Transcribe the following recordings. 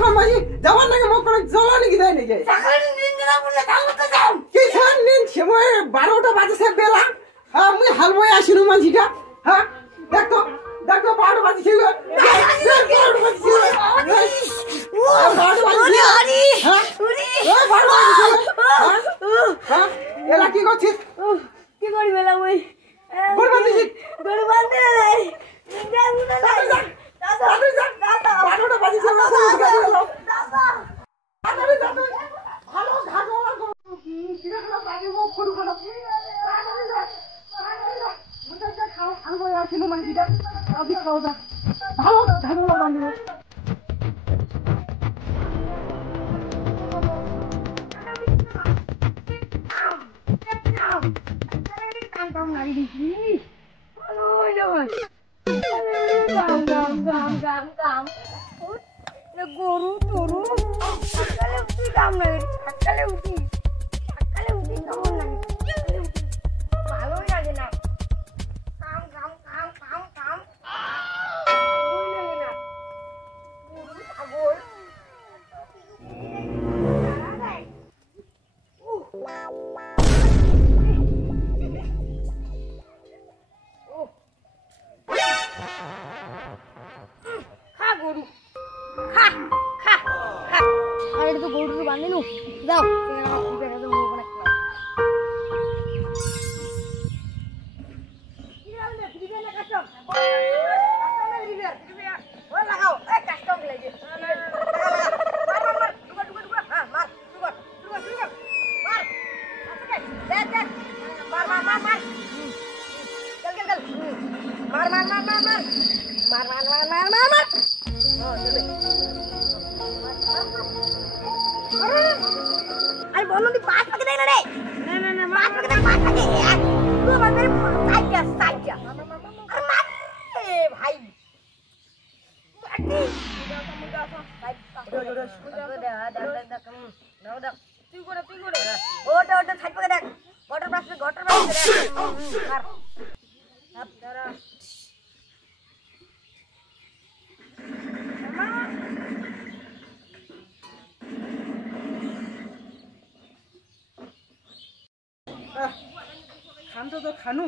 কম বাজি যাবার নাকি মোক কোন জ্বলানি কি দেয় নাকি সকালে নিন না বলে কাল তো যাও কি ছান নিন সময় 12টা বাজে বেলা হ্যাঁ মুই হালবই আসিনু মাঝিটা হ্যাঁ দেখো 12টা বাজে ছিল 12টা বাজে ছিল 12টা বাজে আরে হ্যাঁ উরি 12টা বাজে ছিল হ্যাঁ এলা কি করছিস কি করি বেলা মই গড় বাঁধিছিস গড় বাঁধতে নাই নিন্দা মুনা নাই দাদা দাদা 12টা বাজে ছিল দাদা আরে দাদা ভালো ঘাগো কি কিরা বাজে মো ফুড়ু কোন খাও হালবই আসিনু মাঝিটা আদি খাও দা ভালো ঘাগো বাঁধিব গরু গরু সকালে উঠি কাম লাগে সকালে উঠি কেমন লাগে ভালোই লাগে না কাম কাম কাম কাম কাম ভালোই লাগে না গরু ছাগল খা গরু খা খা খা আরে তো গরুর বাঁধে নো যাও দেখা তো মুখ না খাও কি রালে দিবে না কাস্টম কাস্টম দিবে ও লাগাও এই কাস্টম লাগে মার হ্যাঁ মার মার দেখ মার চল মার आई बोलो नी पास पकड़ देना रे ना पास पकड़ तू बस मेरे साइड जा अरे मार ए भाई अरे ओट साइड पकड़ देख वाटर ब्रश देख मार अब जरा খান তো খানু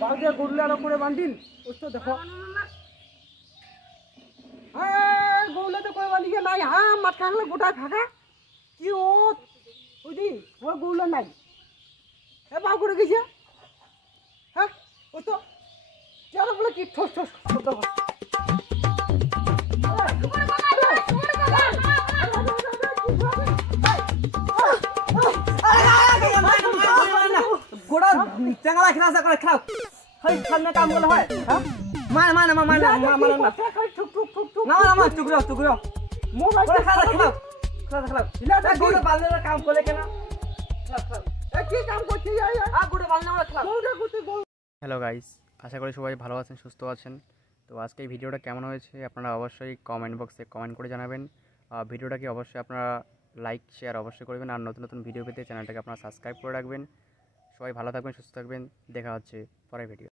বাজে গরুলে আর করে বাঁধিন ওই তো দেখো হ্যাঁ গরুলে তো করে বাঁধি নাই হ্যাঁ মাঠ খাগলে গোটায় ফাঁকা কি ও ওইদি ওর গরুলে নাই এ বাউ করে গেছে হ্যাঁ ওই তো চলো বলে কি ঠোস ঠোস শব্দ হয় গোড়া চেঙ্গালা খেলা করে খেলাও হয় সামনে কাম করলে হয় হ্যাঁ মার ঠুক ঠুক ঠুক ঠুক না টুকরো মোবাইল খেলাও ইলা গোড়া বালনে কাম করে কেন এ কি কাম করছিস গোড়া বালনে খেলাও হ্যালো গাইস, আশা করি সবাই ভালো আছেন, সুস্থ আছেন। তো আজকে এই ভিডিওটা কেমন হয়েছে আপনারা অবশ্যই কমেন্ট বক্সে কমেন্ট করে জানাবেন। ভিডিওটাকে অবশ্যই আপনারা লাইক শেয়ার অবশ্যই করবেন, আর নতুন নতুন ভিডিও পেতে চ্যানেলটাকে আপনারা সাবস্ক্রাইব করে রাখবেন। সবাই ভালো থাকবেন, সুস্থ থাকবেন, দেখা হচ্ছে পরের ভিডিও।